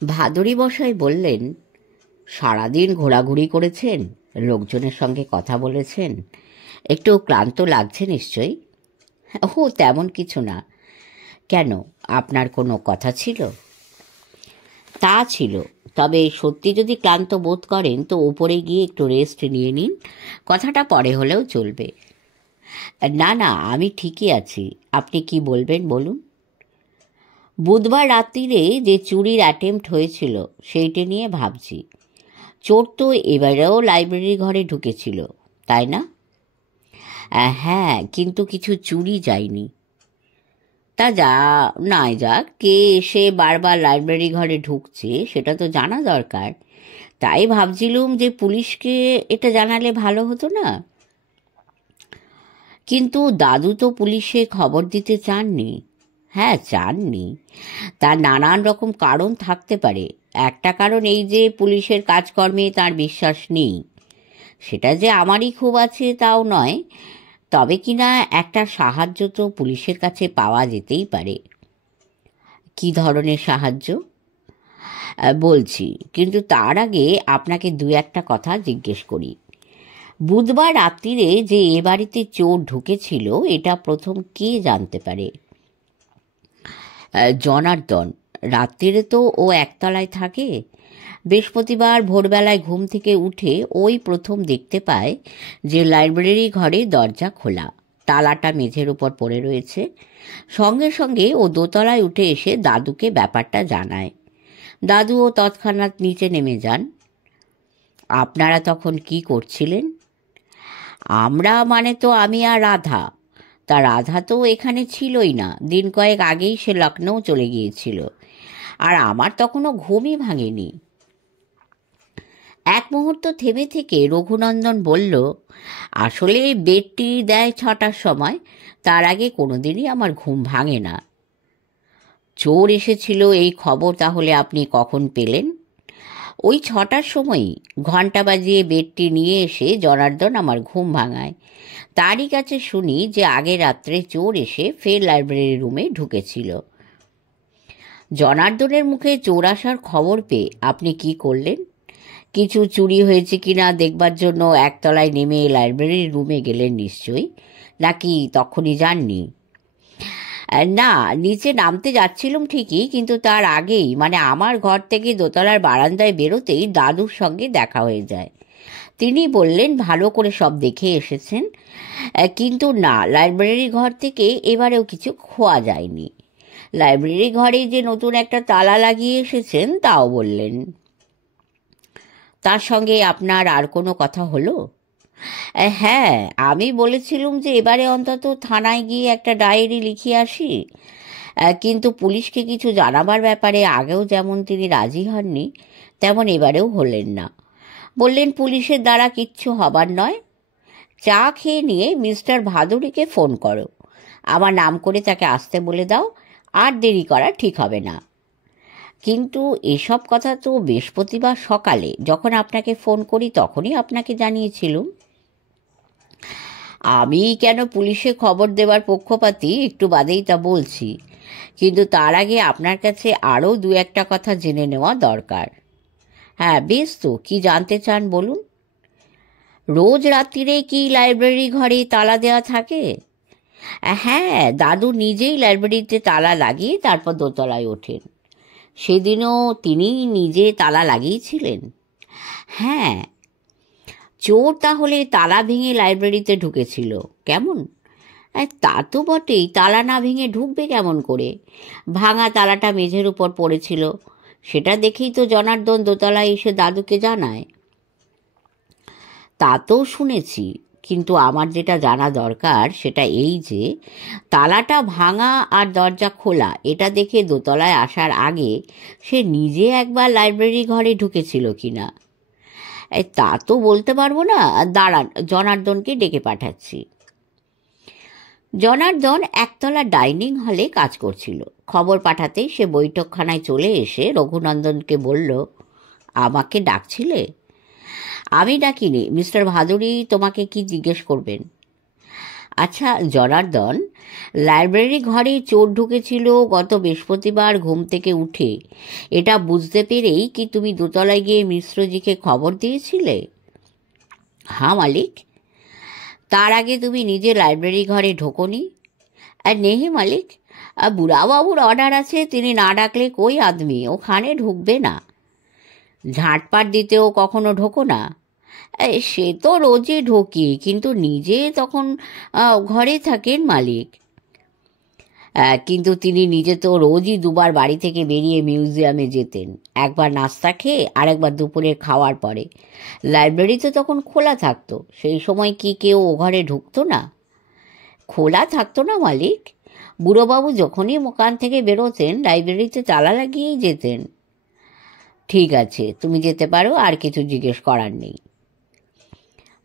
ভাদুরী মশাই বললেন, সারাদিন ঘোরাঘুরি করেছেন, লোকজনের সঙ্গে কথা বলেছেন, একটু ক্লান্ত লাগছে নিশ্চয়ই। ও তেমন কিছু না। কেন, আপনার কোনো কথা ছিল? তা ছিল, তবে সত্যি যদি ক্লান্ত বোধ করেন তো উপরে গিয়ে একটু রেস্ট নিয়ে নিন, কথাটা পরে হলেও চলবে। না না, আমি ঠিকই আছি। আপনি কি বলবেন বলুন। বুধবার রাত্রিরে যে চুরির অ্যাটেম্প্ট হয়েছিল সেইটা নিয়ে ভাবছি। চোর তো এবারেও লাইব্রেরি ঘরে ঢুকেছিল, তাই না? হ্যাঁ, কিন্তু কিছু চুরি যায়নি। তা যা নাই যাক, কে এসে বারবার লাইব্রেরি ঘরে ঢুকছে সেটা তো জানা দরকার। তাই ভাবছিলুম যে পুলিশকে এটা জানালে ভালো হতো না। কিন্তু দাদু তো পুলিশে খবর দিতে চাননি। হ্যাঁ, চাননি। তার নানান রকম কারণ থাকতে পারে। একটা কারণ এই যে পুলিশের কাজকর্মে তার বিশ্বাস নেই। সেটা যে আমারই খুব আছে তাও নয়, তবে কিনা একটা সাহায্য তো পুলিশের কাছে পাওয়া যেতেই পারে। কি ধরনের সাহায্য? বলছি, কিন্তু তার আগে আপনাকে দু একটা কথা জিজ্ঞেস করি। বুধবার রাত্রিরে যে এ বাড়িতে চোর ঢুকেছিল এটা প্রথম কে জানতে পারে? জনার্দন। রাত্রিরে তো ও একতলায় থাকে। বৃহস্পতিবার ভোরবেলায় ঘুম থেকে উঠে ওই প্রথম দেখতে পায় যে লাইব্রেরি ঘরে দরজা খোলা, তালাটা মেঝের উপর পড়ে রয়েছে। সঙ্গে সঙ্গে ও দোতলায় উঠে এসে দাদুকে ব্যাপারটা জানায়। দাদুও তৎক্ষণাৎ নিচে নেমে যান। আপনারা তখন কি করছিলেন? আমরা মানে তো আমি আর রাধা। তা রাধা তো এখানে ছিলই না, দিন কয়েক আগেই সে লখনৌ চলে গিয়েছিল। আর আমার তখনও ঘুমই ভাঙেনি। এক মুহূর্ত থেমে থেকে রঘুনন্দন বলল, আসলে বেডটি দেয় 6টার সময়, তার আগে কোনোদিনই আমার ঘুম ভাঙে না। চোর এসেছিল এই খবর তাহলে আপনি কখন পেলেন? ওই 6টার সময়ই ঘণ্টা বাজিয়ে বেডটি নিয়ে এসে জনার্দন আমার ঘুম ভাঙায়। তারই কাছে শুনি যে আগের রাত্রে চোর এসে ফের লাইব্রেরি রুমে ঢুকেছিল। জনার্দনের মুখে চোর আসার খবর পেয়ে আপনি কি করলেন? কিছু চুরি হয়েছে কিনা দেখবার জন্য একতলায় নেমে লাইব্রেরির রুমে গেলেন নিশ্চয়ই, নাকি তখনই যাননি? না, নিচে নামতে যাচ্ছিলাম ঠিকই, কিন্তু তার আগেই মানে আমার ঘর থেকে দোতলার বারান্দায় বেরোতেই দাদুর সঙ্গে দেখা হয়ে যায়। তিনি বললেন ভালো করে সব দেখে এসেছেন, কিন্তু না, লাইব্রেরি ঘর থেকে এবারেও কিছু খোয়া যায়নি। লাইব্রেরি ঘরে যে নতুন একটা তালা লাগিয়ে এসেছেন তাও বললেন। তার সঙ্গে আপনার আর কোনো কথা হলো? হ্যাঁ, আমি বলেছিলুম যে এবারে অন্তত থানায় গিয়ে একটা ডায়েরি লিখিয়ে আসি। কিন্তু পুলিশকে কিছু জানাবার ব্যাপারে আগেও যেমন তিনি রাজি হননি, তেমন এবারেও হলেন না। বললেন পুলিশের দ্বারা কিচ্ছু হবার নয়। চা খেয়ে নিয়ে মিস্টার ভাদুড়িকে ফোন করো, আমার নাম করে তাকে আসতে বলে দাও, আর দেরি করা ঠিক হবে না। কিন্তু এসব কথা তো বৃহস্পতিবার সকালে যখন আপনাকে ফোন করি তখনই আপনাকে জানিয়েছিলুম। আমি কেন পুলিশে খবর দেবার পক্ষপাতী একটু বাদেই তা বলছি, কিন্তু তার আগে আপনার কাছে আরও দু একটা কথা জেনে নেওয়া দরকার। হ্যাঁ বেশ, তো কি জানতে চান বলুন। রোজ রাত্রিরে কি লাইব্রেরি ঘরে তালা দেওয়া থাকে? হ্যাঁ, দাদু নিজেই লাইব্রেরিতে তালা লাগিয়ে তারপর দোতলায় ওঠেন। সেদিনও তিনি নিজে তালা লাগিয়েছিলেন? হ্যাঁ। চোর তাহলে তালা ভেঙে লাইব্রেরিতে ঢুকেছিল? কেমন? তা তো বটেই, তালা না ভেঙে ঢুকবে কেমন করে? ভাঙা তালাটা মেঝের উপর পড়েছিল, সেটা দেখেই তো জনার্দন দোতলায় এসে দাদুকে জানায়। তা তো শুনেছি, কিন্তু আমার যেটা জানা দরকার সেটা এই যে তালাটা ভাঙা আর দরজা খোলা এটা দেখে দোতলায় আসার আগে সে নিজে একবার লাইব্রেরি ঘরে ঢুকেছিল কিনা। তা তো বলতে পারবো না, দাঁড়ান, জনার্দনকে ডেকে পাঠাচ্ছি। জনার্দন একতলা ডাইনিং হলে কাজ করছিল। খবর পাঠাতেই সে বৈঠকখানায় চলে এসে রঘুনন্দনকে বলল, আমাকে ডাকছিলে? আমি ডাকিনি, মিস্টার ভাদুড়ি তোমাকে কি জিজ্ঞেস করবেন? আচ্ছা জনার্দন, লাইব্রেরি ঘরে চোর ঢুকেছিল গত বৃহস্পতিবার ঘুম থেকে উঠে, এটা বুঝতে পেরেই কি তুমি দোতলায় গিয়ে মিশ্রজিকে খবর দিয়েছিলে? হ্যাঁ মালিক। তার আগে তুমি নিজে লাইব্রেরি ঘরে ঢোকোনি? আর নেহি মালিক, বুড়াবাবুর অর্ডার আছে, তিনি না ডাকলে কই আদমি ওখানে ঢুকবে না। ঝাঁটপাট দিতেও কখনো ঢোকো না? সে তো রোজই ঢোকি, কিন্তু নিজে তখন ঘরে থাকেন মালিক। কিন্তু তিনি নিজে তো রোজই দুবার বাড়ি থেকে বেরিয়ে মিউজিয়ামে যেতেন, একবার নাস্তা খেয়ে আর একবার দুপুরের খাওয়ার পরে। লাইব্রেরি তো তখন খোলা থাকতো, সেই সময় কি কেউ ও ঘরে ঢুকতো না? খোলা থাকতো না মালিক, বুড়োবাবু যখনই মোকান থেকে বেরোতেন লাইব্রেরিতে তালা লাগিয়েই যেতেন। ঠিক আছে, তুমি যেতে পারো, আর কিছু জিজ্ঞেস করার নেই।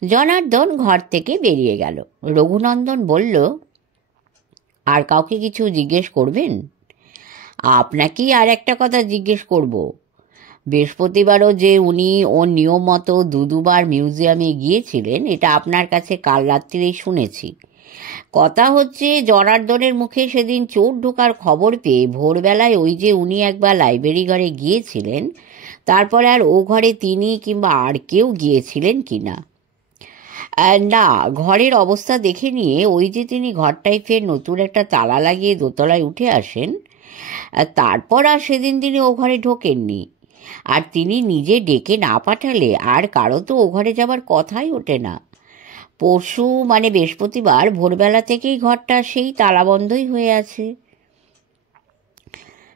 জনার্দন ঘর থেকে বেরিয়ে গেল। রঘুনন্দন বলল, আর কাউকে কিছু জিজ্ঞেস করবেন? আপনাকেই আর একটা কথা জিজ্ঞেস করব। বৃহস্পতিবারও যে উনি ওর নিয়ম মতো দুবার মিউজিয়ামে গিয়েছিলেন, এটা আপনার কাছে কাল রাত্রিরেই শুনেছি। কথা হচ্ছে জনার্দনের মুখে সেদিন চোর ঢোকার খবর পেয়ে ভোরবেলায় ওই যে উনি একবার লাইব্রেরি ঘরে গিয়েছিলেন, তারপরে আর ও ঘরে তিনি কিংবা আর কেউ গিয়েছিলেন কি না? না, ঘরের অবস্থা দেখে নিয়ে ওই যে তিনি ঘরটায় ফের নতুন একটা তালা লাগিয়ে দোতলায় উঠে আসেন, তারপর আর সেদিন তিনি ও ঘরে ঢোকেননি। আর তিনি নিজে ডেকে না পাঠালে আর কারো তো ও ঘরে যাবার কথাই ওঠে না। পরশু মানে বৃহস্পতিবার ভোরবেলা থেকেই ঘরটা সেই তালাবন্ধই হয়ে আছে।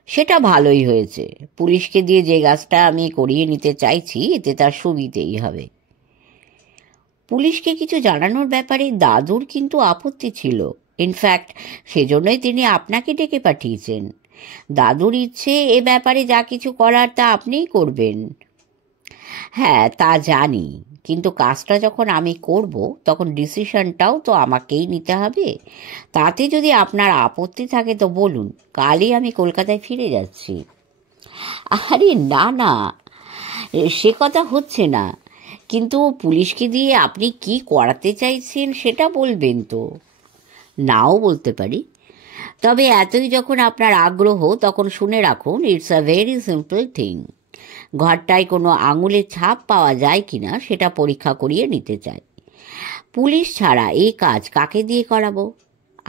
সেটা ভালোই হয়েছে। পুলিশকে দিয়ে যে কাজটা আমি করিয়ে নিতে চাইছি, এতে তার সুবিধেই হবে। পুলিশকে কিছু জানানোর ব্যাপারে দাদুর কিন্তু আপত্তি ছিল। ইনফ্যাক্ট সেজন্যই তিনি আপনাকে ডেকে পাঠিয়েছেন। দাদুর ইচ্ছে এ ব্যাপারে যা কিছু করার তা আপনিই করবেন। হ্যাঁ, তা জানি, কিন্তু কাজটা যখন আমি করব তখন ডিসিশনটাও তো আমাকেই নিতে হবে। তাতে যদি আপনার আপত্তি থাকে তো বলুন, কালই আমি কলকাতায় ফিরে যাচ্ছি। আরে না না, সে কথা হচ্ছে না, কিন্তু পুলিশকে দিয়ে আপনি কি করাতে চাইছেন সেটা বলবেন তো। নাও বলতে পারি, তবে এতই যখন আপনার আগ্রহ তখন শুনে রাখুন, it's a very simple thing. ঘরটায় কোনো আঙুলের ছাপ পাওয়া যায় কিনা সেটা পরীক্ষা করিয়ে নিতে চাই। পুলিশ ছাড়া এই কাজ কাকে দিয়ে করাবো?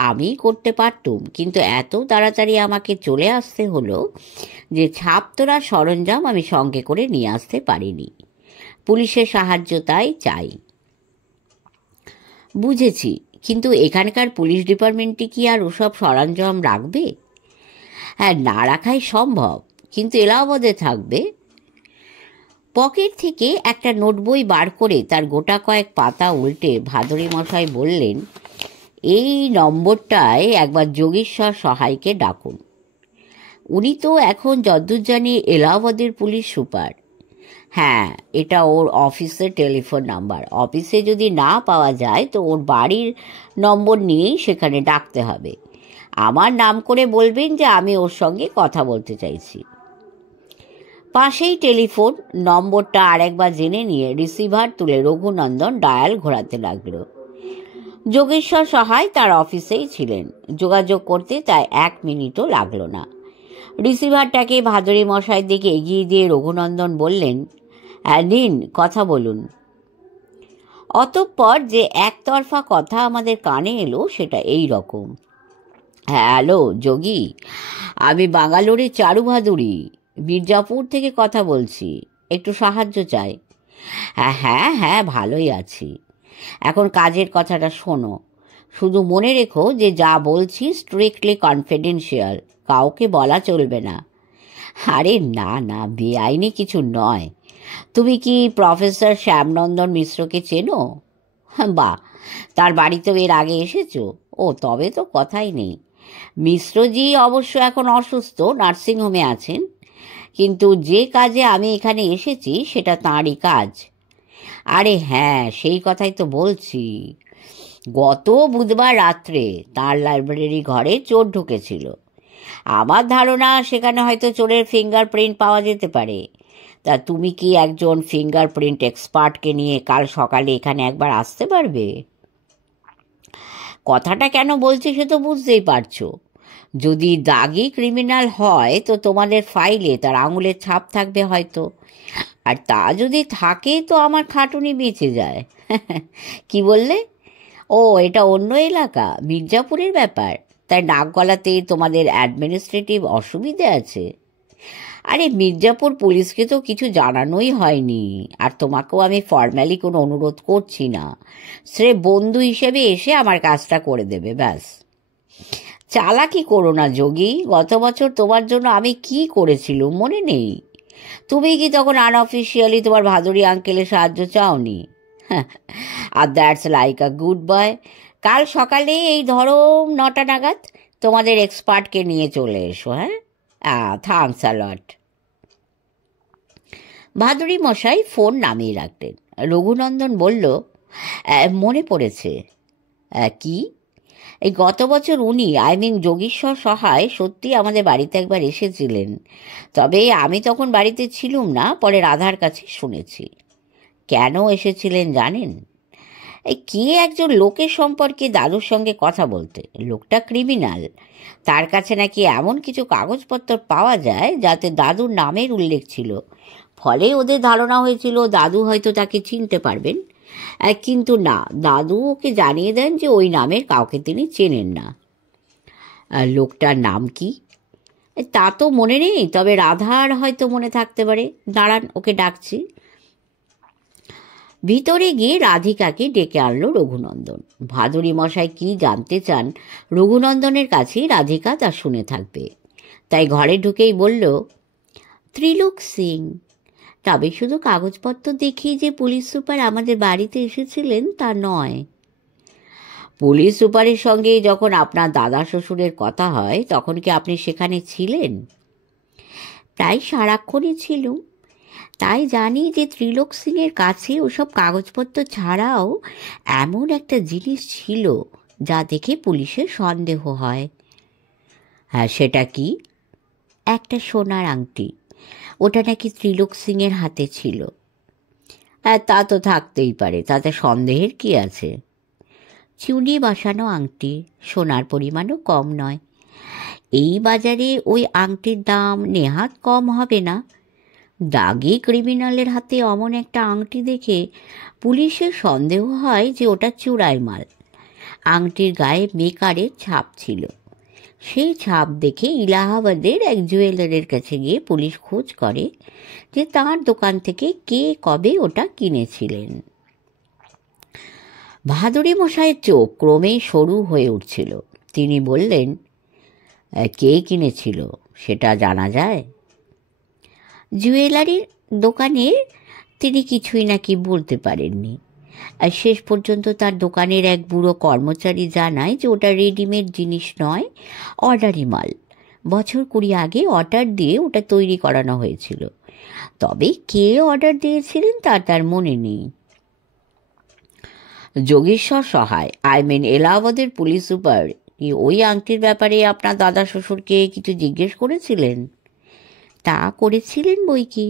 আমি করতে পারতুম, কিন্তু এত তাড়াতাড়ি আমাকে চলে আসতে হলো যে ছাপ তোলার সরঞ্জাম আমি সঙ্গে করে নিয়ে আসতে পারিনি। পুলিশের সাহায্য তাই চাই। বুঝেছি, কিন্তু এখানকার পুলিশ ডিপার্টমেন্টে কি আর ওসব সরঞ্জাম রাখবে? হ্যাঁ, না রাখাই সম্ভব, কিন্তু এলাহাবাদে থাকবে। পকেট থেকে একটা নোটবই বার করে তার গোটা কয়েক পাতা উল্টে ভাদুরী মশাই বললেন, এই নম্বরটায় একবার যোগেশ্বর সহায়কে ডাকুন। উনি তো এখন যদ্দূর জানি এলাহাবাদের পুলিশ সুপার। হ্যাঁ, এটা ওর অফিসের টেলিফোন নাম্বার। অফিসে যদি না পাওয়া যায় তো ওর বাড়ির নম্বর নিয়েই সেখানে ডাকতে হবে। আমার নাম করে বলবেন যে আমি ওর সঙ্গে কথা বলতে চাইছি। পাশেই টেলিফোন নম্বরটা আরেকবার জেনে নিয়ে রিসিভার তুলে রঘুনন্দন ডায়াল ঘোরাতে লাগলো। যোগেশ্বর সহায় তার অফিসেই ছিলেন। যোগাযোগ করতে তাই 1 মিনিটও লাগলো না। রিসিভারটাকে ভাদুরী মশাইয়ের দিকে এগিয়ে দিয়ে রঘুনন্দন বললেন, নিন, কথা বলুন। অতঃপর যে একতরফা কথা আমাদের কানে এলো সেটা এই রকম। হ্যালো যোগী, আমি বাঙ্গালোরের চারু ভাদুরী, মির্জাপুর থেকে কথা বলছি। একটু সাহায্য চাই। হ্যাঁ হ্যাঁ, ভালোই আছি। এখন কাজের কথাটা শোনো। শুধু মনে রেখো যে যা বলছি স্ট্রিক্টলি কনফিডেন্সিয়াল, কাউকে বলা চলবে না। আরে না না, বেআইনি কিছু নয়। তুমি কি প্রফেসর শ্যামনন্দন মিশ্রকে চেনো? বাহ, তার বাড়িতেও এর আগে এসেছো? ও, তবে তো কথাই নেই। মিশ্রজি অবশ্য এখন অসুস্থ, নার্সিংহোমে আছেন, কিন্তু যে কাজে আমি এখানে এসেছি সেটা তাঁরই কাজ। আরে হ্যাঁ, সেই কথাই তো বলছি। গত বুধবার রাত্রে তার লাইব্রেরি ঘরে চোর ঢুকেছিল। আমার ধারণা সেখানে হয়তো চোরের ফিঙ্গারপ্রিন্ট পাওয়া যেতে পারে। তা তুমি কি একজন ফিঙ্গারপ্রিন্ট এক্সপার্টকে নিয়ে কাল সকালে এখানে একবার আসতে পারবে? কথাটা কেন বলছি সে তো বুঝতেই পারছো। যদি দাগি ক্রিমিনাল হয় তো তোমাদের ফাইলে তার আঙুলের ছাপ থাকবে হয়তো, আর তা যদি থাকে তো আমার খাটুনি বেঁচে যায়। কি বললে? ও, এটা অন্য এলাকা, মির্জাপুরের ব্যাপার, তাই নাক গলাতে তোমাদের অ্যাডমিনিস্ট্রেটিভ অসুবিধে আছে। আরে মির্জাপুর পুলিশকে তো কিছু জানানোই হয়নি, আর তোমাকেও আমি ফর্মালি কোনো অনুরোধ করছি না। সে বন্ধু হিসেবে এসে আমার কাজটা করে দেবে, ব্যাস। চালাকি করো না যোগী, গত বছর তোমার জন্য আমি কি করেছিলুম মনে নেই? তুমি কি তখন আনঅফিসিয়ালি তোমার ভাদুরী আঙ্কেলের সাহায্য চাওনি? আর that's like a good boy. কাল সকালে এই ধরো 9টা নাগাদ তোমাদের এক্সপার্টকে নিয়ে চলে এসো। থ্যাঙ্কস আ লট। ভাদুরী মশাই ফোন নামিয়ে রাখলেন। রঘুনন্দন বলল, মনে পড়েছে। কি? এই গত বছর উনি, যোগীশ্বর সহায়, সত্যি আমাদের বাড়িতে একবার এসেছিলেন। তবে আমি তখন বাড়িতে ছিলুম না, পরে রাধার কাছে শুনেছি। কেন এসেছিলেন জানেন? কে একজন লোকের সম্পর্কে দাদুর সঙ্গে কথা বলতে। লোকটা ক্রিমিনাল। তার কাছে নাকি এমন কিছু কাগজপত্র পাওয়া যায় যাতে দাদুর নামের উল্লেখ ছিল। ফলে ওদের ধারণা হয়েছিল দাদু হয়তো তাকে চিনতে পারবেন, কিন্তু না, দাদু ওকে জানিয়ে দেন যে ওই নামের কাউকে তিনি চেনেন না। লোকটার নাম কি? তা তো মনে নেই, তবে রাধার হয়তো মনে থাকতে পারে। দাঁড়ান, ওকে ডাকছি। ভিতরে গিয়ে রাধিকাকে ডেকে আনলো রঘুনন্দন। ভাদুরী মশাই কি জানতে চান রঘুনন্দনের কাছেই রাধিকা তা শুনে থাকবে, তাই ঘরে ঢুকেই বলল, ত্রিলোক সিং। তবে শুধু কাগজপত্র দেখেই যে পুলিশ সুপার আমাদের বাড়িতে এসেছিলেন তা নয়। পুলিশ সুপারের সঙ্গে যখন আপনার দাদা শ্বশুরের কথা হয় তখন কি আপনি সেখানে ছিলেন? প্রায় সারাক্ষণই ছিলুম। তাই জানি যে ত্রিলোক সিংয়ের কাছে ওসব কাগজপত্র ছাড়াও এমন একটা জিনিস ছিল যা দেখে পুলিশের সন্দেহ হয়। সেটা কি? একটা সোনার আংটি। ওটা নাকি ত্রিলোক সিংয়ের হাতে ছিল। তা তো থাকতেই পারে, তাতে সন্দেহের কি আছে? চুনি বসানো আংটি, সোনার পরিমাণও কম নয়। এই বাজারে ওই আংটির দাম নেহাত কম হবে না। দাগি ক্রিমিনালের হাতে অমন একটা আংটি দেখে পুলিশের সন্দেহ হয় যে ওটা চোরাই মাল। আংটির গায়ে মেকারের ছাপ ছিল। সেই ছাপ দেখে ইলাহাবাদের এক জুয়েলারের কাছে গিয়ে পুলিশ খোঁজ করে যে তার দোকান থেকে কে কবে ওটা কিনেছিলেন। ভাদুরী মশাইয়ের চোখ ক্রমেই সরু হয়ে উঠছিল। তিনি বললেন, কে কিনেছিল সেটা জানা যায়? জুয়েলারির দোকানের তিনি কিছুই নাকি বলতে পারেননি। আর শেষ পর্যন্ত তার দোকানের এক বুড়ো কর্মচারী জানায় যে ওটা রেডিমেড জিনিস নয়, অর্ডারি মাল। বছর 20 আগে অর্ডার দিয়ে ওটা তৈরি করানো হয়েছিল। তবে কে অর্ডার দিয়েছিলেন তার মনে নেই। যোগেশ্বর সহায়, এলাহাবাদের পুলিশ সুপার, ওই আংটির ব্যাপারে আপনার দাদা শ্বশুরকে কিছু জিজ্ঞেস করেছিলেন? তা করেছিলেন বই কি,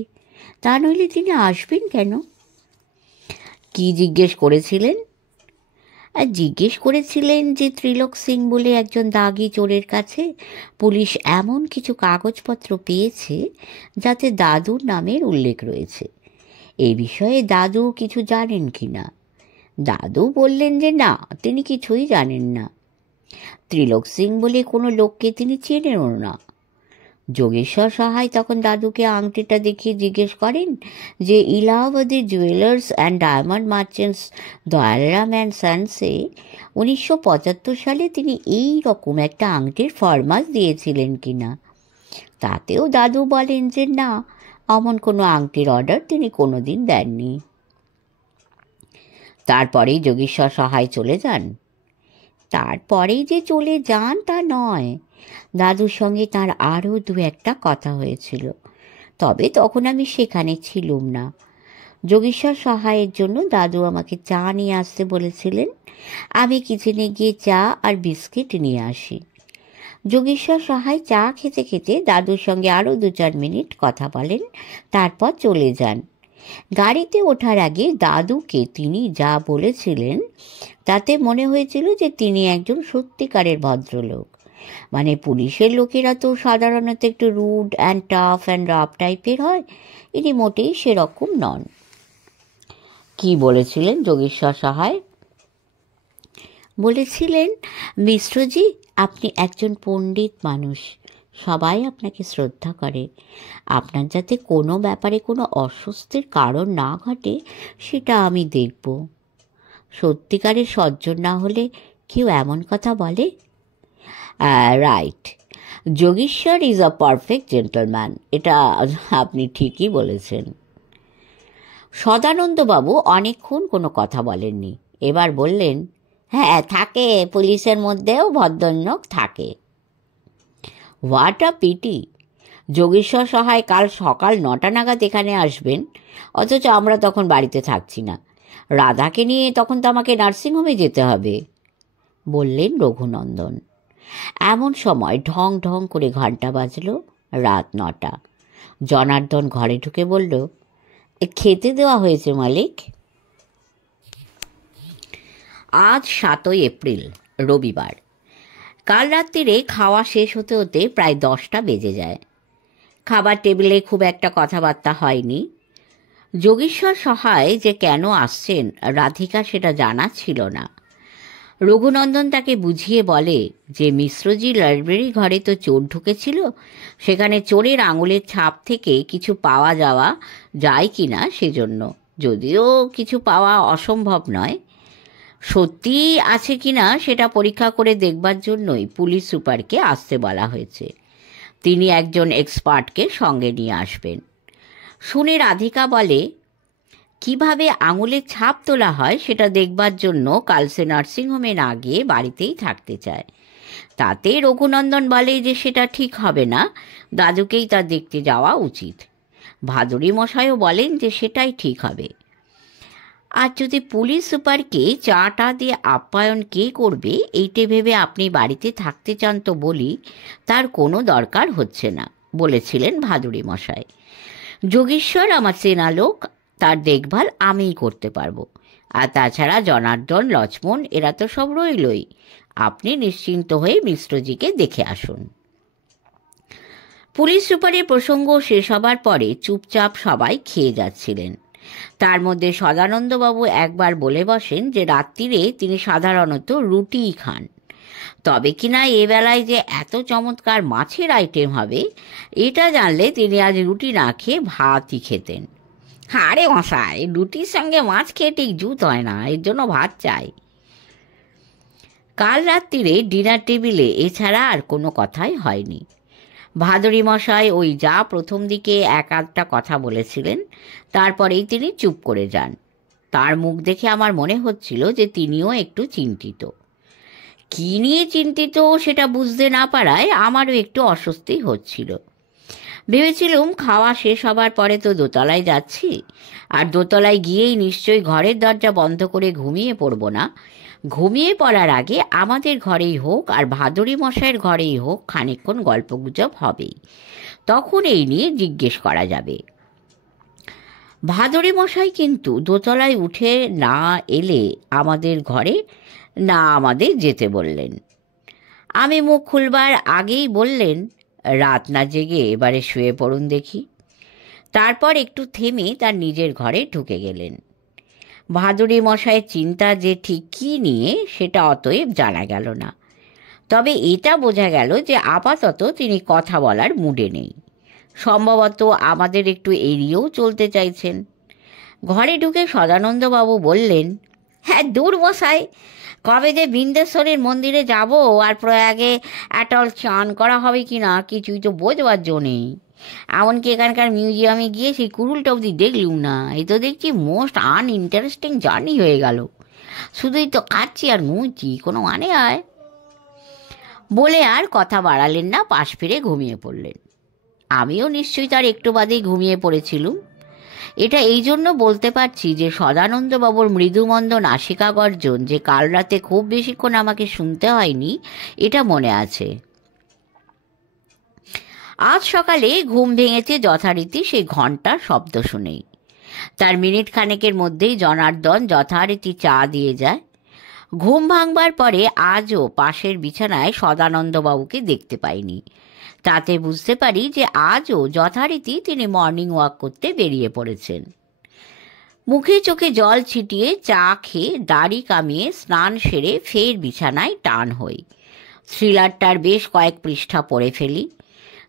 তা নইলে তিনি আসবেন কেন? কি জিজ্ঞেস করেছিলেন? জিজ্ঞেস করেছিলেন যে ত্রিলোক সিং বলে একজন দাগি চোরের কাছে পুলিশ এমন কিছু কাগজপত্র পেয়েছে যাতে দাদুর নামের উল্লেখ রয়েছে। এই বিষয়ে দাদু কিছু জানেন কি না। দাদু বললেন যে না, তিনি কিছুই জানেন না। ত্রিলোক সিং বলে কোনো লোককে তিনি চেনেনও না। যোগেশ্বর সহায় তখন দাদুকে আংটিটা দেখিয়ে জিজ্ঞেস করেন যে ইলাহাবাদের jewellers and diamond merchants Dayalram and সন্সে 1975 সালে তিনি এই রকম একটা আংটির ফরমাস দিয়েছিলেন কিনা। তাতেও দাদু বলেন যে না, এমন কোনো আংটির অর্ডার তিনি কোনোদিন দেননি। তারপরেই যোগেশ্বর সহায় চলে যান? তারপরেই যে চলে যান তা নয়, দাদুর সঙ্গে তার আরও 2-1টা কথা হয়েছিল, তবে তখন আমি সেখানে ছিলুম না। যোগেশ্বর সহায়ের জন্য দাদু আমাকে চা নিয়ে আসতে বলেছিলেন। আমি কিচেনে গিয়ে চা আর বিস্কিট নিয়ে আসি। যোগেশ্বর সহায় চা খেতে খেতে দাদুর সঙ্গে আরও 2-4 মিনিট কথা বলেন, তারপর চলে যান। গাড়িতে ওঠার আগে দাদুকে তিনি যা বলেছিলেন তাতে মনে হয়েছিল যে তিনি একজন সত্যিকারের ভদ্রলোক। মানে পুলিশের লোকেরা তো সাধারণত একটু rude and tough and rough টাইপের হয়, ইনি মোটেই সেরকম নন। কি বলেছিলেন যোগেশ্বর সহায়? বলেছিলেন, মিশ্রজি, আপনি একজন পণ্ডিত মানুষ, সবাই আপনাকে শ্রদ্ধা করে। আপনার যাতে কোনো ব্যাপারে কোনো অস্বস্তির কারণ না ঘটে সেটা আমি দেখব। সত্যিকারের সজ্জন না হলে কেউ এমন কথা বলে? Right, Yogeshwar is a perfect gentleman, এটা আপনি ঠিকই বলেছেন। সদানন্দবাবু অনেকক্ষণ কোনো কথা বলেননি। এবার বললেন, হ্যাঁ থাকে, পুলিশের মধ্যেও ভদ্রলোক থাকে। What a PT! যোগেশ্বর সহায় কাল সকাল 9টা নাগাদ এখানে আসবেন, অথচ আমরা তখন বাড়িতে থাকছি না। রাধাকে নিয়ে তখন তো আমাকে নার্সিংহোমে যেতে হবে, বললেন রঘুনন্দন। এমন সময় ঢং ঢং করে ঘণ্টা বাজল। রাত 9টা। জনার্দন ঘরে ঢুকে বলল, খেতে দেওয়া হয়েছে মালিক। আজ 7ই এপ্রিল, রবিবার। কাল রাত্রিরে খাওয়া শেষ হতে হতে প্রায় 10টা বেজে যায়। খাবার টেবিলে খুব একটা কথাবার্তা হয়নি। যোগেশ্বর সহায় যে কেন আসছেন রাধিকা সেটা জানা ছিল না। রঘুনন্দন তাকে বুঝিয়ে বলে যে মিশ্রজি লাইব্রেরি ঘরে তো চোর ঢুকেছিল, সেখানে চোরের আঙুলের ছাপ থেকে কিছু পাওয়া যাওয়া যায় কি না সেজন্য, যদিও কিছু পাওয়া অসম্ভব নয়। সত্যি আছে কি না সেটা পরীক্ষা করে দেখবার জন্যই পুলিশ সুপারকে আসতে বলা হয়েছে। তিনি একজন এক্সপার্টকে সঙ্গে নিয়ে আসবেন। শুনে রাধিকা বলে, কিভাবে আঙুলের ছাপ তোলা হয় সেটা দেখবার জন্য কাল সে নার্সিংহোমে না গিয়ে বাড়িতেই থাকতে চায়। তাতে রঘুনন্দন বলে যে সেটা ঠিক হবে না, দাদুকেই তা দেখতে যাওয়া উচিত। ভাদুরী মশাইও বলেন যে সেটাই ঠিক হবে। আর যদি পুলিশ সুপারকে চাটা দিয়ে আপ্যায়ন কে করবে এইটে ভেবে আপনি বাড়িতে থাকতে চান তো বলি, তার কোনো দরকার হচ্ছে না, বলেছিলেন ভাদুরী মশাই। যোগেশ্বর আমার চেনা লোক, তার দেখভাল আমিই করতে পারবো। আর তাছাড়া জনার্দন, লক্ষ্মণ এরা তো সব রইলই। আপনি নিশ্চিন্ত হয়ে মিশ্রজিকে দেখে আসুন। পুলিশ সুপারের প্রসঙ্গ শেষ হবার পরে চুপচাপ সবাই খেয়ে যাচ্ছিলেন। তার মধ্যে সদানন্দবাবু একবার বলে বসেন যে রাত্রিরে তিনি সাধারণত রুটিই খান, তবে কিনা এবেলায় যে এত চমৎকার মাছের আইটেম হবে এটা জানলে তিনি আজ রুটি না খেয়ে ভাতই খেতেন। আরে মশাই, রুটির সঙ্গে মাছ খেয়ে ঠিক জুত হয় না, এর জন্য ভাত চাই। কাল রাত্রিরে ডিনার টেবিলে এছাড়া আর কোনো কথাই হয়নি। ভাদুরী মশাই ওই যা প্রথম দিকে এক আধটা কথা বলেছিলেন, তারপরেই তিনি চুপ করে যান। তার মুখ দেখে আমার মনে হচ্ছিল যে তিনিও একটু চিন্তিত। কী নিয়ে চিন্তিত সেটা বুঝতে না পারায় আমারও একটু অস্বস্তি হচ্ছিল। ভেবেছিলুম খাওয়া শেষ হবার পরে তো দোতলায় যাচ্ছি, আর দোতলায় গিয়েই নিশ্চয়ই ঘরের দরজা বন্ধ করে ঘুমিয়ে পড়ব না। ঘুমিয়ে পড়ার আগে আমাদের ঘরেই হোক আর ভাদুরী মশাইয়ের ঘরেই হোক খানিকক্ষণ গল্পগুজব হবেই, তখন এই নিয়ে জিজ্ঞেস করা যাবে। ভাদুরী মশাই কিন্তু দোতলায় উঠে না এলে আমাদের ঘরে না আমাদের যেতে বললেন। আমি মুখ খুলবার আগেই বললেন, রাত না জেগে এবারে শুয়ে পড়ুন দেখি। তারপর একটু থেমে তার নিজের ঘরে ঢুকে গেলেন। ভাদুরী মশাইয়ের চিন্তা যে ঠিক কী নিয়ে সেটা অতএব জানা গেল না, তবে এটা বোঝা গেল যে আপাতত তিনি কথা বলার মুডে নেই। সম্ভবত আমাদের একটু এড়িয়েও চলতে চাইছেন। ঘরে ঢুকে সদানন্দবাবু বললেন, হ্যাঁ দূর মশাই, কবে যে বিন্দেশ্বরের মন্দিরে যাব আর প্রয়াগে অ্যাটল চান করা হবে কি না কিছুই তো বোঝবার জো নেই। এমনকি এখানকার মিউজিয়ামে গিয়ে সেই কুড়ুলটা অবধি দেখলুম না। এই তো দেখছি মোস্ট আনইন্টারেস্টিং জার্নি হয়ে গেল। শুধুই তো খাচ্ছি আর ঘুমছি, কোনো মানে হয়? বলে আর কথা বাড়ালেন না, পাশ ফিরে ঘুমিয়ে পড়লেন। আমিও নিশ্চয়ই তার একটু বাদেই ঘুমিয়ে পড়েছিলুম। এটা এই জন্য বলতে পারছি যে সদানন্দবাবুর মৃদুমন্দ নাসিকা গর্জন যে কাল রাতে খুব বেশিক্ষণ আমাকে শুনতে হয়নি, এটা মনে আছে। আজ সকালে ঘুম ভেঙেছে যথারীতি সেই ঘণ্টার শব্দ শুনেই। তার মিনিট খানেকের মধ্যেই জনার্দন যথারীতি চা দিয়ে যায়। ঘুম ভাঙবার পরে আজও পাশের বিছানায় সদানন্দবাবুকে দেখতে পাইনি। তাতে বুঝতে পারি যে আজও যথারীতি তিনি মর্নিং ওয়াক করতে বেরিয়ে পড়েছেন। মুখে চোখে জল ছিটিয়ে চা খেয়ে দাড়ি কামিয়ে স্নান সেরে ফের বিছানায় টান হই। থ্রিলারটার বেশ কয়েক পৃষ্ঠা পড়ে ফেলি।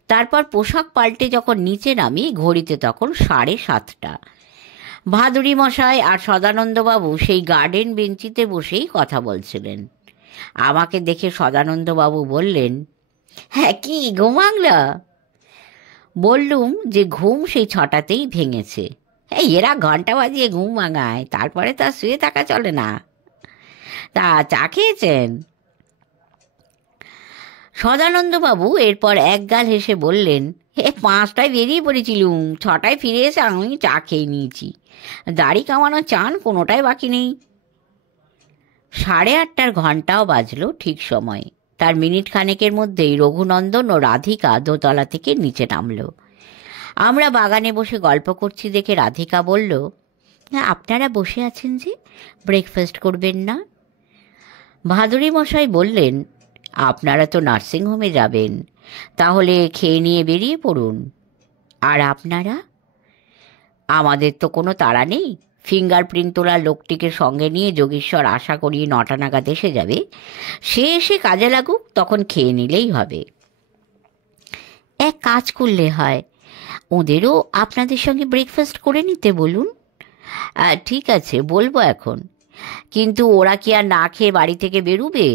তারপর পোশাক পাল্টে যখন নিচে নামি ঘড়িতে তখন 7:30। ভাদুরী মশাই আর সদানন্দবাবু সেই গার্ডেন বেঞ্চিতে বসেই কথা বলছিলেন। আমাকে দেখে সদানন্দবাবু বললেন, হ্যাঁ কি ঘুমাংলা? বললুম যে ঘুম সেই 6টাতেই ভেঙেছে। এরা ঘন্টা বাজিয়ে ঘুম ভাঙায়, তারপরে তা শুয়ে থাকা চলে না। তা চা খেয়েছেন? সদানন্দবাবু এরপর একগাল হেসে বললেন, 5টায় বেরিয়ে পড়েছিলুম, 6টায় ফিরে এসে আমি চা খেয়ে নিয়েছি। দাড়ি কামানো চান কোনোটাই বাকি নেই। 8:30 ঘন্টাও বাজলো ঠিক সময়। তার মিনিট খানেকের মধ্যেই রঘুনন্দন ও রাধিকা দোতলা থেকে নিচে নামল। আমরা বাগানে বসে গল্প করছি দেখে রাধিকা বলল, আপনারা বসে আছেন যে, ব্রেকফাস্ট করবেন না? ভাদুরী মশাই বললেন, আপনারা তো নার্সিংহোমে যাবেন, তাহলে খেয়ে নিয়ে বেরিয়ে পড়ুন। আর আপনারা? আমাদের তো কোনো তাড়া নেই। ফিঙ্গারপ্রিন্ট তোলার লোকটিকে সঙ্গে নিয়ে যোগেশ্বর আশা করি 9টা নাগাদ এসে যাবে। সে এসে কাজে লাগুক, তখন খেয়ে নিলেই হবে। এক কাজ করলে হয়, ওদেরও আপনাদের সঙ্গে ব্রেকফাস্ট করে নিতে বলুন। ঠিক আছে, বলবো এখন। কিন্তু ওরা কি আর না খেয়ে বাড়ি থেকে বেরুবে?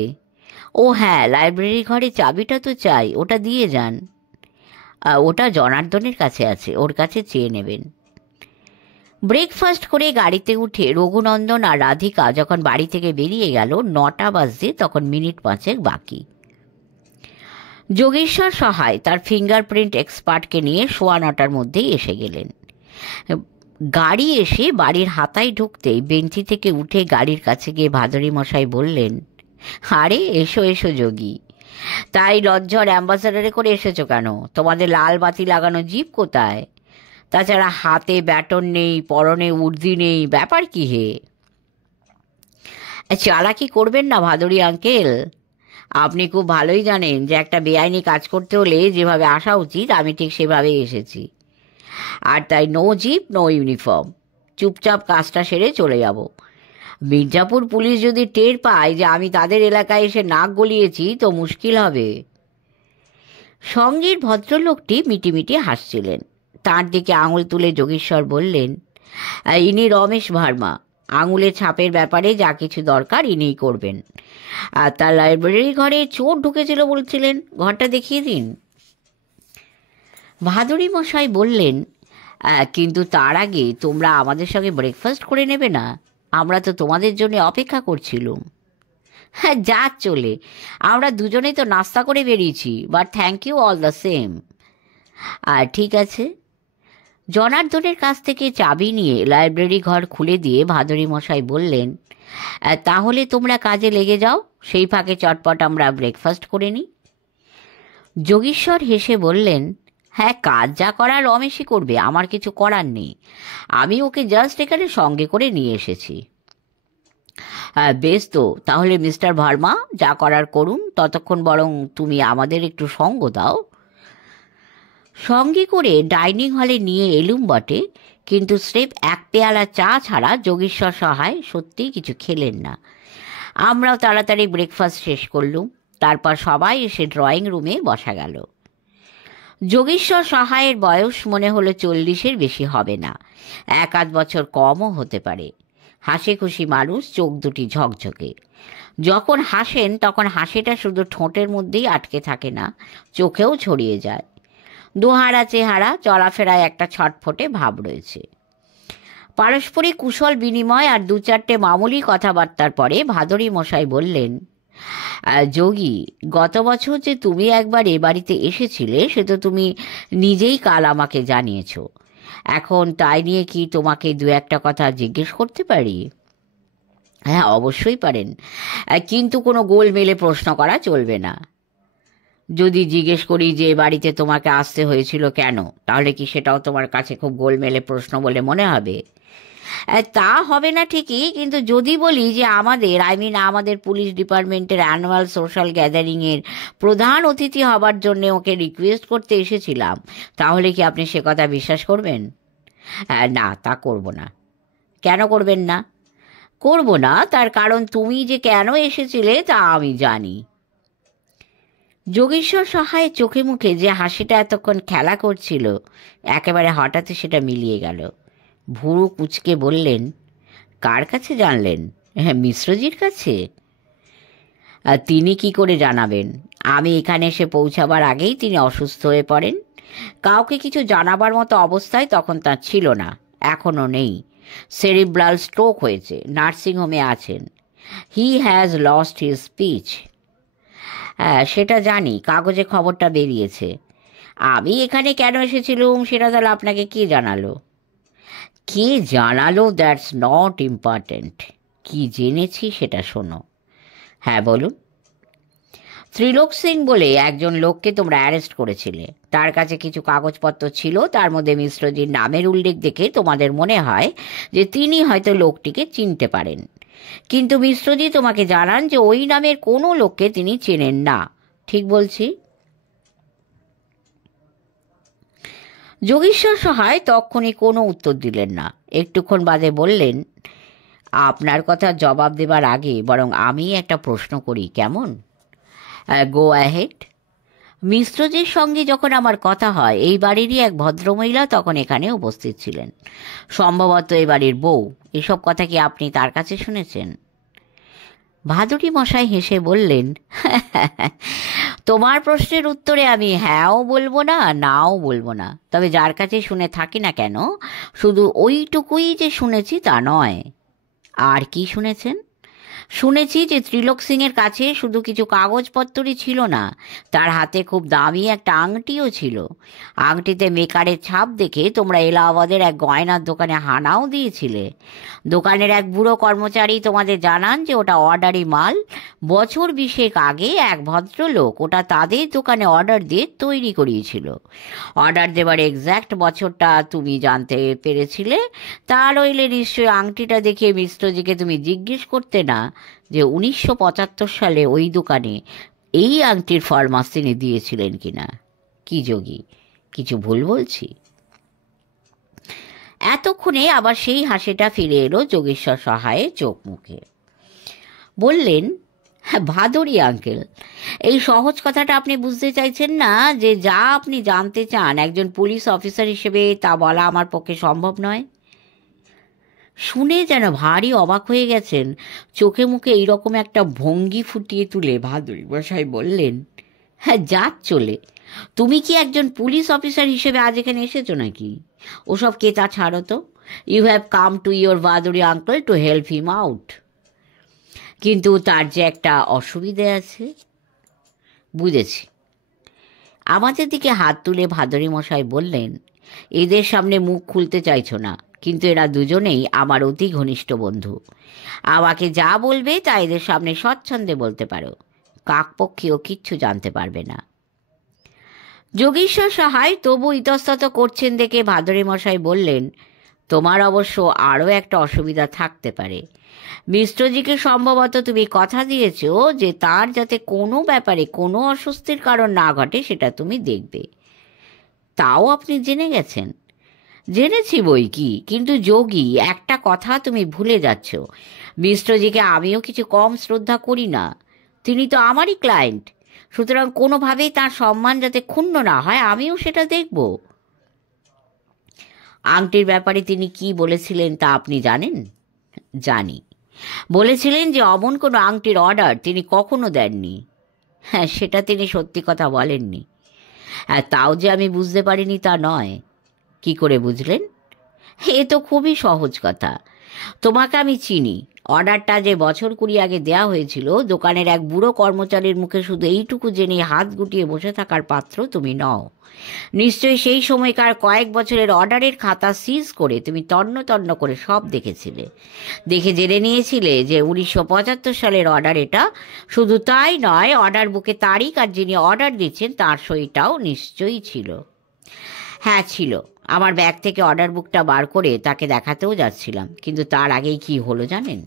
ও হ্যাঁ, লাইব্রেরি ঘরে চাবিটা তো চাই, ওটা দিয়ে যান। ওটা জনার্দনের কাছে আছে, ওর কাছে চেয়ে নেবেন। ব্রেকফাস্ট করে গাড়িতে উঠে রঘুনন্দন আর রাধিকা যখন বাড়ি থেকে বেরিয়ে গেল, 9টা বাজতে তখন মিনিট 5 বাকি। যোগেশ্বর সহায় তার ফিঙ্গারপ্রিন্ট এক্সপার্টকে নিয়ে 9:15 মধ্যেই এসে গেলেন। গাড়ি এসে বাড়ির হাতায় ঢুকতেই বেঞ্চি থেকে উঠে গাড়ির কাছে গিয়ে ভাদুরী মশাই বললেন, আরে এসো এসো যোগী, তাই লজ্জর অ্যাম্বাসাডারে করে এসেছো কেন? তোমাদের লাল বাতি লাগানো জিপ কোথায়? তাছাড়া হাতে ব্যাটন নেই, পরনে উর্দি নেই, ব্যাপার কি হে? চালাকি করবেন না ভাদুরী আঙ্কেল। আপনি খুব ভালোই জানেন যে একটা বেআইনি কাজ করতে হলে যেভাবে আসা উচিত আমি ঠিক সেভাবেই এসেছি। আর তাই নো জিপ নো ইউনিফর্ম, চুপচাপ কাজটা সেরে চলে যাব। মির্জাপুর পুলিশ যদি টের পায় যে আমি তাদের এলাকায় এসে নাক গলিয়েছি তো মুশকিল হবে। সঙ্গের ভদ্রলোকটি মিটিমিটি হাসছিলেন। তার দিকে আঙুল তুলে যোগেশ্বর বললেন, ইনি রমেশ ভার্মা, আঙুলের ছাপের ব্যাপারে যা কিছু দরকার ইনিই করবেন। আর তার লাইব্রেরি ঘরে চোর ঢুকেছিল বলছিলেন, ঘরটা দেখিয়ে দিন। ভাদুরী মশাই বললেন, কিন্তু তার আগে তোমরা আমাদের সঙ্গে ব্রেকফাস্ট করে নেবে না? আমরা তো তোমাদের জন্য অপেক্ষা করছিলুম। হ্যাঁ, যা চলে, আমরা দুজনেই তো নাস্তা করে বেরিয়েছি, but thank you all the same. আর ঠিক আছে। জনার্দনের কাছ থেকে চাবি নিয়ে লাইব্রেরি ঘর খুলে দিয়ে ভাদুরী মশাই বললেন, তাহলে তোমরা কাজে লেগে যাও, সেই ফাঁকে চটপট আমরা ব্রেকফাস্ট করে নিই। যোগেশ্বর হেসে বললেন, হ্যাঁ, কাজ যা করার রমেশই করবে, আমার কিছু করার নেই। আমি ওকে জাস্ট এখানে সঙ্গে করে নিয়ে এসেছি। বেশ তো, তাহলে মিস্টার ভার্মা যা করার করুন, ততক্ষণ বরং তুমি আমাদের একটু সঙ্গ দাও। সঙ্গে করে ডাইনিং হলে নিয়ে এলুম বটে, কিন্তু স্রেফ 1 পেয়ালা চা ছাড়া যোগেশ্বর সহায় সত্যিই কিছু খেলেন না। আমরাও তাড়াতাড়ি ব্রেকফাস্ট শেষ করলুম। তারপর সবাই এসে ড্রয়িং রুমে বসা গেল। যোগেশ্বর সহায়ের বয়স মনে হলো 40-এর বেশি হবে না, 1-8 বছর কমও হতে পারে। হাসি খুশি মানুষ, চোখ দুটি ঝকঝকে। যখন হাসেন তখন হাসিটা শুধু ঠোঁটের মধ্যেই আটকে থাকে না, চোখেও ছড়িয়ে যায়। দোহারা চেহারা, চলাফেরায় একটা ছটফটে ভাব রয়েছে। পারস্পরিক কুশল বিনিময় আর 2-4টে মামুলি কথাবার্তার পরে ভাদুরী মশাই বললেন, যোগী, গত বছর যে তুমি একবার এ বাড়িতে এসেছিলে সে তো তুমি নিজেই কাল আমাকে জানিয়েছ। এখন তাই নিয়ে কি তোমাকে 2-1টা কথা জিজ্ঞেস করতে পারি? হ্যাঁ, অবশ্যই পারেন, কিন্তু কোনো গোলমেলে প্রশ্ন করা চলবে না। যদি জিজ্ঞেস করি যে এ বাড়িতে তোমাকে আসতে হয়েছিল কেন, তাহলে কি সেটাও তোমার কাছে খুব গোলমেলে প্রশ্ন বলে মনে হবে? তা হবে না ঠিকই, কিন্তু যদি বলি যে আমাদের পুলিশ ডিপার্টমেন্টের অ্যানুয়াল সোশ্যাল গ্যাদারিংয়ের প্রধান অতিথি হবার জন্য ওকে রিকোয়েস্ট করতে এসেছিলাম, তাহলে কি আপনি সে কথা বিশ্বাস করবেন? না, তা করব না। কেন করবেন না? করব না তার কারণ তুমি যে কেন এসেছিলে তা আমি জানি। যোগেশ্বর সহায়ের চোখে মুখে যে হাসিটা এতক্ষণ খেলা করছিল, একেবারে হঠাৎই সেটা মিলিয়ে গেল। ভুরু কুঁচকে বললেন, কার কাছে জানলেন? হ্যাঁ, মিশ্রজির কাছে। তিনি কি করে জানাবেন? আমি এখানে এসে পৌঁছাবার আগেই তিনি অসুস্থ হয়ে পড়েন। কাউকে কিছু জানাবার মতো অবস্থায় তখন তার ছিল না, এখনও নেই। সেরিব্রাল স্ট্রোক হয়েছে, নার্সিংহোমে আছেন। He has lost his speech. হ্যাঁ, সেটা জানি, কাগজে খবরটা বেরিয়েছে। আমি এখানে কেন এসেছিলুম সেটা তাহলে আপনাকে কে জানালো? কে জানালো দ্যাটস নট ইম্পর্ট্যান্ট। কি জেনেছি সেটা শোনো। হ্যাঁ, বলুন। ত্রিলোক সিং বলে একজন লোককে তোমরা অ্যারেস্ট করেছিলে। তার কাছে কিছু কাগজপত্র ছিল, তার মধ্যে মিশ্রজির নামের উল্লেখ দেখে তোমাদের মনে হয় যে তিনি হয়তো লোকটিকে চিনতে পারেন। কিন্তু মিশ্রজি তোমাকে জানান যে ওই নামের কোনো লোককে তিনি চেনেন না। ঠিক বলছি? যোগেশ্বর সহায় তখনই কোনো উত্তর দিলেন না। একটুক্ষণ বাদে বললেন, আপনার কথা জবাব দেবার আগে বরং আমি একটা প্রশ্ন করি, কেমন? Go ahead. মিশ্রজির সঙ্গে যখন আমার কথা হয়, এই বাড়িরই এক ভদ্রমহিলা তখন এখানে উপস্থিত ছিলেন, সম্ভবত এ বাড়ির বউ। এসব কথা কি আপনি তার কাছে শুনেছেন? ভাদুড়ি মশাই হেসে বললেন, তোমার প্রশ্নের উত্তরে আমি হ্যাঁও বলবো না, নাও বলবো না। তবে যার কাছে শুনে থাকি না কেন, শুধু ওইটুকুই যে শুনেছি তা নয়। আর কি শুনেছেন? শুনেছি যে ত্রিলোক সিংয়ের কাছে শুধু কিছু কাগজপত্রই ছিল না, তার হাতে খুব দামি একটা আংটিও ছিল। আংটিতে মেকারের ছাপ দেখে তোমরা এলাহাবাদের এক গয়নার দোকানে হানাও দিয়েছিলে। দোকানের এক বুড়ো কর্মচারী তোমাদের জানান যে ওটা অর্ডারি মাল। বছর 20 আগে এক ভদ্রলোক ওটা তাদের দোকানে অর্ডার দিয়ে তৈরি করিয়েছিল। অর্ডার দেবার এক্স্যাক্ট বছরটা তুমি জানতে পেরেছিলে। তা নইলে নিশ্চয়ই আংটিটা দেখে মিশ্রজিকে তুমি জিজ্ঞেস করতে না যে 1975 সালে ওই দোকানে এই আংটির ফরমাস তিনি দিয়েছিলেন কিনা। কি যোগী, কিছু ভুল বলছি? এতক্ষণে আবার সেই হাসিটা ফিরে এলো যোগেশ্বর সহায়ের চোখ মুখে। বললেন, ভাদুড়ি আঙ্কেল, এই সহজ কথাটা আপনি বুঝতে চাইছেন না যে যা আপনি জানতে চান একজন পুলিশ অফিসার হিসেবে তা বলা আমার পক্ষে সম্ভব নয়। শুনে যেন ভারী অবাক হয়ে গেছেন। চোখে মুখে এইরকম একটা ভঙ্গি ফুটিয়ে তুলে ভাদুড়ি মশাই বললেন, হ্যাঁ, যাক চলে। তুমি কি একজন পুলিশ অফিসার হিসেবে আজ এখানে এসেছো নাকি? ওসব কেতা ছাড়ো তো। You have come to your Bhaduri uncle to help him out. কিন্তু তার যে একটা অসুবিধে আছে। বুঝেছি। আমাদের দিকে হাত তুলে ভাদুড়ি মশাই বললেন, এদের সামনে মুখ খুলতে চাইছো না, কিন্তু এরা দুজনেই আমার অতি ঘনিষ্ঠ বন্ধু। আমাকে যা বলবে তা এদের সামনে স্বচ্ছন্দে বলতে পারো। কাকপক্ষীও কিচ্ছু জানতে পারবে না। যোগেশ্বর সহায় তবু ইতস্তত করছেন দেখে ভাদুড়ি মশাই বললেন, তোমার অবশ্য আরও একটা অসুবিধা থাকতে পারে। মিশ্রজিকে সম্ভবত তুমি কথা দিয়েছ যে তার যাতে কোনো ব্যাপারে কোনো অস্বস্তির কারণ না ঘটে সেটা তুমি দেখবে। তাও আপনি জেনে গেছেন? জেনেছি বই কি, কিন্তু যোগী, একটা কথা তুমি ভুলে যাচ্ছ। মিশ্রজিকে আমিও কিছু কম শ্রদ্ধা করি না। তিনি তো আমারই ক্লায়েন্ট, সুতরাং কোনোভাবেই তার সম্মান যাতে ক্ষুণ্ণ না হয় আমিও সেটা দেখব। আংটির ব্যাপারে তিনি কি বলেছিলেন তা আপনি জানেন? জানি। বলেছিলেন যে অমন কোনো আংটির অর্ডার তিনি কখনো দেননি। হ্যাঁ, সেটা তিনি সত্যি কথা বলেননি। তাও যে আমি বুঝতে পারিনি তা নয়। কি করে বুঝলেন? এ তো খুবই সহজ কথা। তোমাকে আমি চিনি। অর্ডারটা যে বছর 20 আগে দেয়া হয়েছিল, দোকানের এক বুড়ো কর্মচারীর মুখে শুধু এইটুকু জেনে হাত গুটিয়ে বসে থাকার পাত্র তুমি নও। নিশ্চয়ই সেই সময়কার কয়েক বছরের অর্ডারের খাতা সিজ করে তুমি তন্ন তন্ন করে সব দেখেছিলে। দেখে জেনে নিয়েছিলে যে 1975 সালের অর্ডার এটা। শুধু তাই নয়, অর্ডার বুকে তারিখ আর যিনি অর্ডার দিচ্ছেন তার সইটাও নিশ্চয়ই ছিল। হ্যাঁ ছিল। আমার ব্যাগ থেকে অর্ডার বুকটা বার করে তাকে দেখাতেও যাচ্ছিলাম, কিন্তু তার আগেই কি হলো জানেন?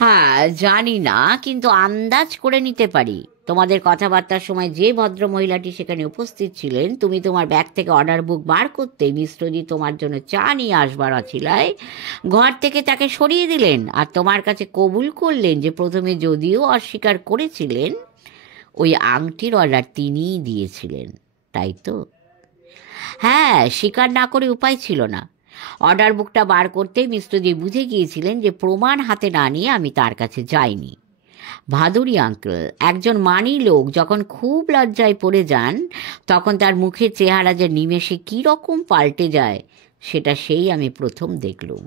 হ্যাঁ জানি না, কিন্তু আন্দাজ করে নিতে পারি। তোমাদের কথাবার্তার সময় যে ভদ্র মহিলাটি সেখানে উপস্থিত ছিলেন, তুমি তোমার ব্যাগ থেকে অর্ডার বুক বার করতে মিশ্রজি তোমার জন্য চা নিয়ে আসবার অছিলায় ঘর থেকে তাকে সরিয়ে দিলেন আর তোমার কাছে কবুল করলেন যে প্রথমে যদিও অস্বীকার করেছিলেন, ওই আংটির অর্ডার তিনিই দিয়েছিলেন, তাই তো? হ্যাঁ, স্বীকার না করে উপায় ছিল না। অর্ডার বুকটা বার করতেই মিশ্রজি বুঝে গিয়েছিলেন যে প্রমাণ হাতে না নিয়ে আমি তার কাছে যাইনি। ভাদুরী আঙ্কেল, একজন মানি লোক যখন খুব লজ্জায় পড়ে যান, তখন তার মুখের চেহারা যে নিমেষে কী রকম পাল্টে যায়, সেটা সেই আমি প্রথম দেখলুম।